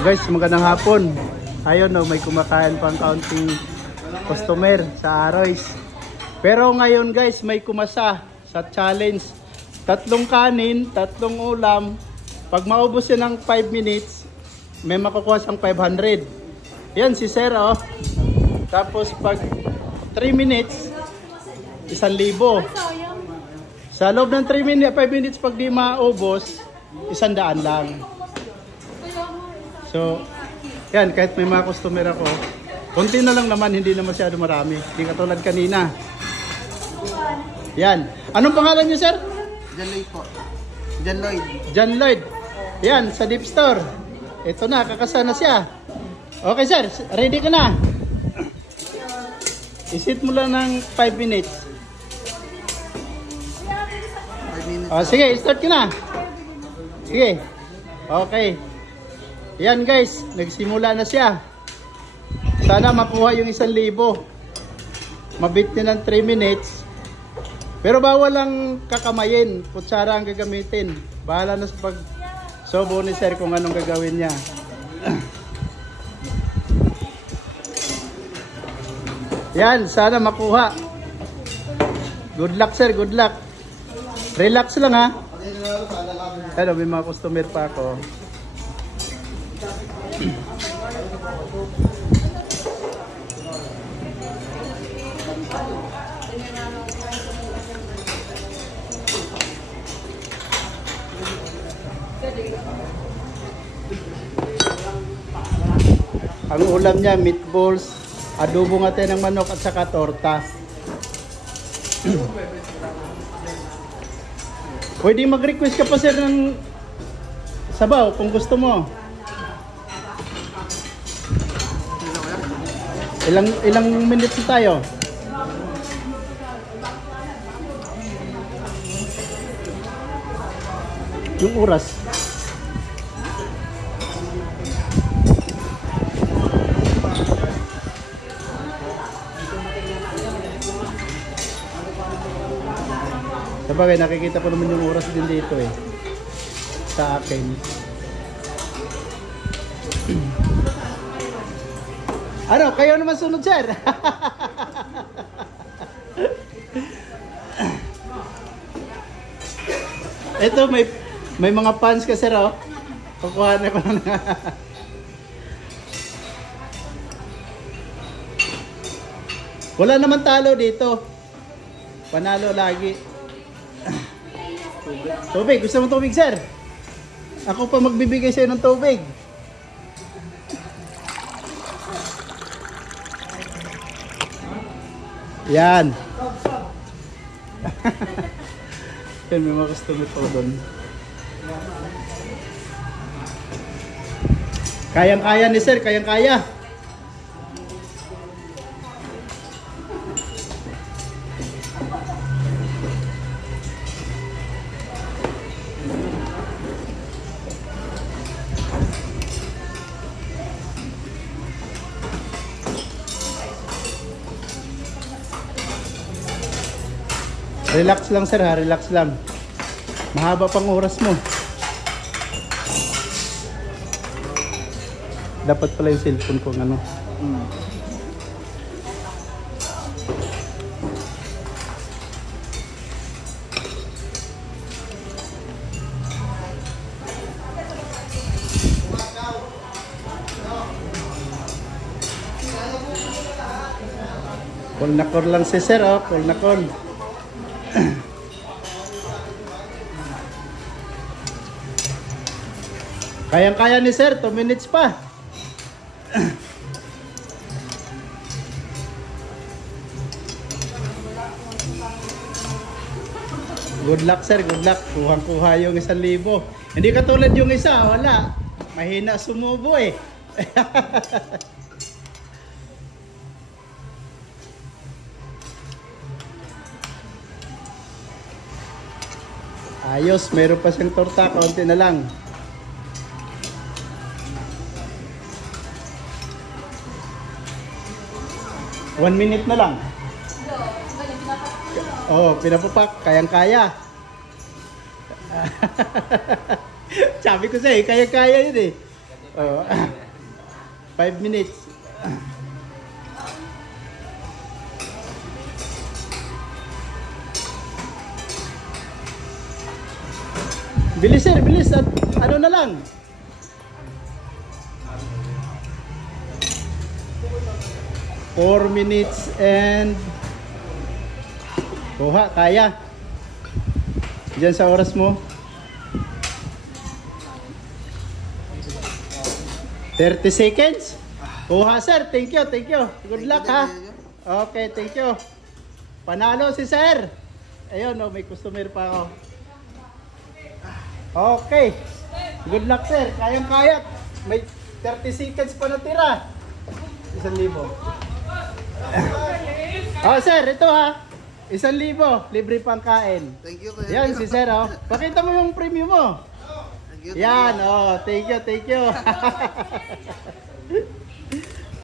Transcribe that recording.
Guys, magandang hapon. Ayun, no, may kumakain pang kaunting customer sa Aroy's. Pero ngayon guys, may kumasa sa challenge. 3 kanin, 3 ulam. Pag maubos yan ng 5 minutes, may makukuha siyang 500. Yan si Sir, oh. Tapos pag 3 minutes, 1,000. Sa loob ng 5 minutes, pag di maubos, 100 lang. So, yan, kahit may mga customer ako, konti na lang naman, hindi na masyado marami. Hindi katulad kanina. Yan. Anong pangalan niyo, sir? John Lloyd po. John Lloyd. John Lloyd. Yan, sa Deep Store. Ito na, kakasa na siya. Okay, sir. Ready ka na? Isit mo lang ng 5 minutes. 5 minutes. Oh, sige, start ka na. Sige. Okay. Yan guys, nagsimula na siya. Sana makuha yung 1,000. Mabit niya ng 3 minutes. Pero bawal lang kakamayin. Kutsara ang gagamitin. Bahala na sa pag sobo ni sir kung anong gagawin niya. Yan, sana makuha. Good luck sir, good luck. Relax lang ha. Ano, may mga customer pa ako. Ang ulam niya, meatballs, adobo nga tayo ng manok at saka torta. Pwede mag-request ka pa sir ng sabaw kung gusto mo. Ilang minutes na tayo? Yung oras. Sabagay, nakikita ko naman yung oras din dito eh. Sa akin. Ano, kayo naman sunod, sir. Ito, may mga fans ka, sir, oh. Kukuha na ko na. Wala naman talo dito. Panalo lagi. Tubig. Gusto mo tubig, sir? Ako pa magbibigay sa'yo ng tubig. Yan. Yan, may mga customer po doon. Kayang-kaya ni sir, kayang-kaya. Relax lang sir ha, relax lang. Mahaba pang oras mo. Dapat pala yung cellphone ko ano. Call na call lang si sir oh, call na call. Kayang-kaya ni sir, 2 minutes pa. Good luck sir, good luck. Kuhang-kuha yung 1,000. Hindi katulad yung isa, wala. Mahina sumubo eh. Ayos, meron pa siyang torta, kaunti na lang. One minute na lang. Oh, pinapapak, kayang-kaya. Sabi ko sa'yo, kaya-kaya yun eh. Oh. 5 minutes. Bilis sir, bilis. At ano na lang. Four minutes and kuha, kaya. Diyan sa oras mo. 30 seconds. Kuha sir, thank you, thank you. Good luck ha. Okay, thank you. Panalo si sir. Ayun, oh, may customer pa ako. Okay. Good luck sir. Kayang-kaya. May 30 seconds pa natira. 1,000. Oh sir, ito ha. 1,000. Libre pang kain. Thank you. Yan si sir oh. Pakita mo yung premium mo. Thank you. Yan oh. Thank you, thank you.